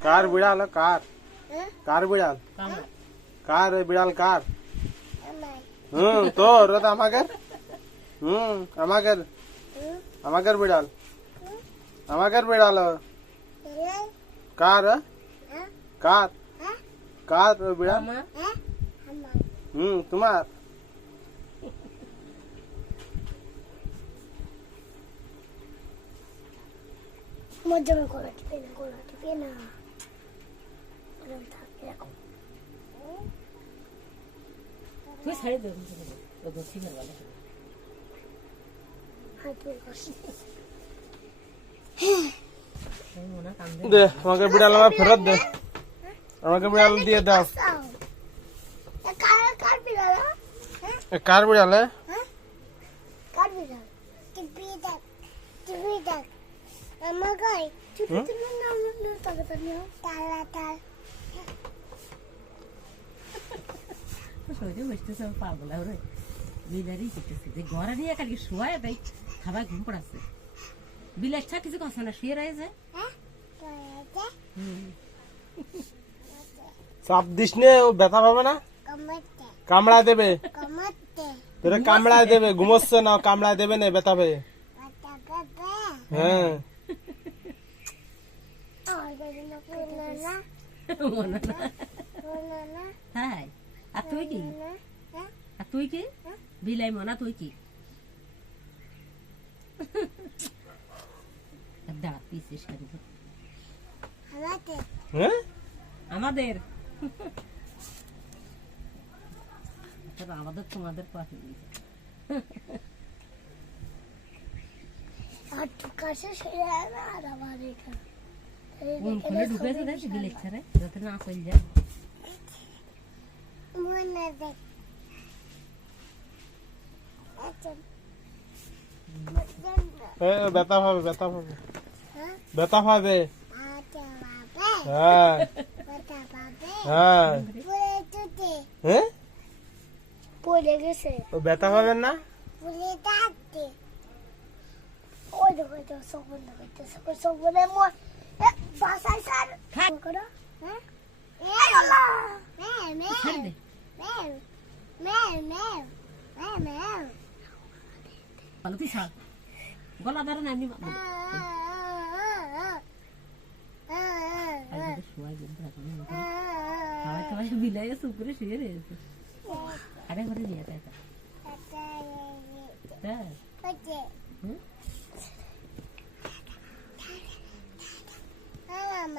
কার বিড়াল কার কার বিড়াল কার বিড়াল কার তোর আমাকে আমাকে আমাকে বিড়াল আমাকে বিড়াল কার কার কার বিড়াল তোমার মজা করে টিপে না তুই ছাড়ে দে তো সিগার वाला দে আমাকে বিড়াল আমার ফেরত দে আমাকে বিড়াল দিয়ে দাও কার বিড়াল কার বিড়াল কার বিড়াল টিপি দেখ আমার গাই টিপি তুমি নাম তালা তাল সহজে বসতেছে পাগলা ওরে বিলারি শিখতেছে যে ঘরে নিয়ে কালকে শোয়া দেয় খাবার ঘুম পড়াচ্ছে বিলাসটা কিছু কথা না শুয়ে রয়েছে চাপ দিস নে ও ব্যথা পাবে না কামড়া দেবে তোরে কামড়া দেবে ঘুমোচ্ছে না কামড়া দেবে না ব্যথা পাবে হ্যাঁ হ্যাঁ আর তুই কি আর তুই কি বিলাই মনা তুই কি দাঁড়া পিছিয়ে সারি হ্যাঁ আমাদের আমাদের তোমাদের পাশে আর কাছে সেরে না আর আমার এখানে কোন খুলে ঢুকেছে দেখি বিলেচ্ছে রে যাতে না চল যায় মনে দেখ আচ্ছা ব্যথা পাবে ব্যথা পাবে হ্যাঁ ব্যথা পাবে আচ্ছা বাবা হ্যাঁ কথা বাবা হ্যাঁ পড়ে তুতে হ্যাঁ পড়ে গেছে ও ব্যথা পাবেন না পড়ে দাঁতে ওই দেখো সবনে মো বাসায় স্যার করো হ্যাঁ এই আল্লাহ ছাড় দে ভালো তুই ছাড় গলা ধরে না এমনি শোয়াই দিন খাওয়াই খাওয়াই বিলাই চুপ করে শুয়ে রয়েছে আরে ঘরে নিয়ে যায়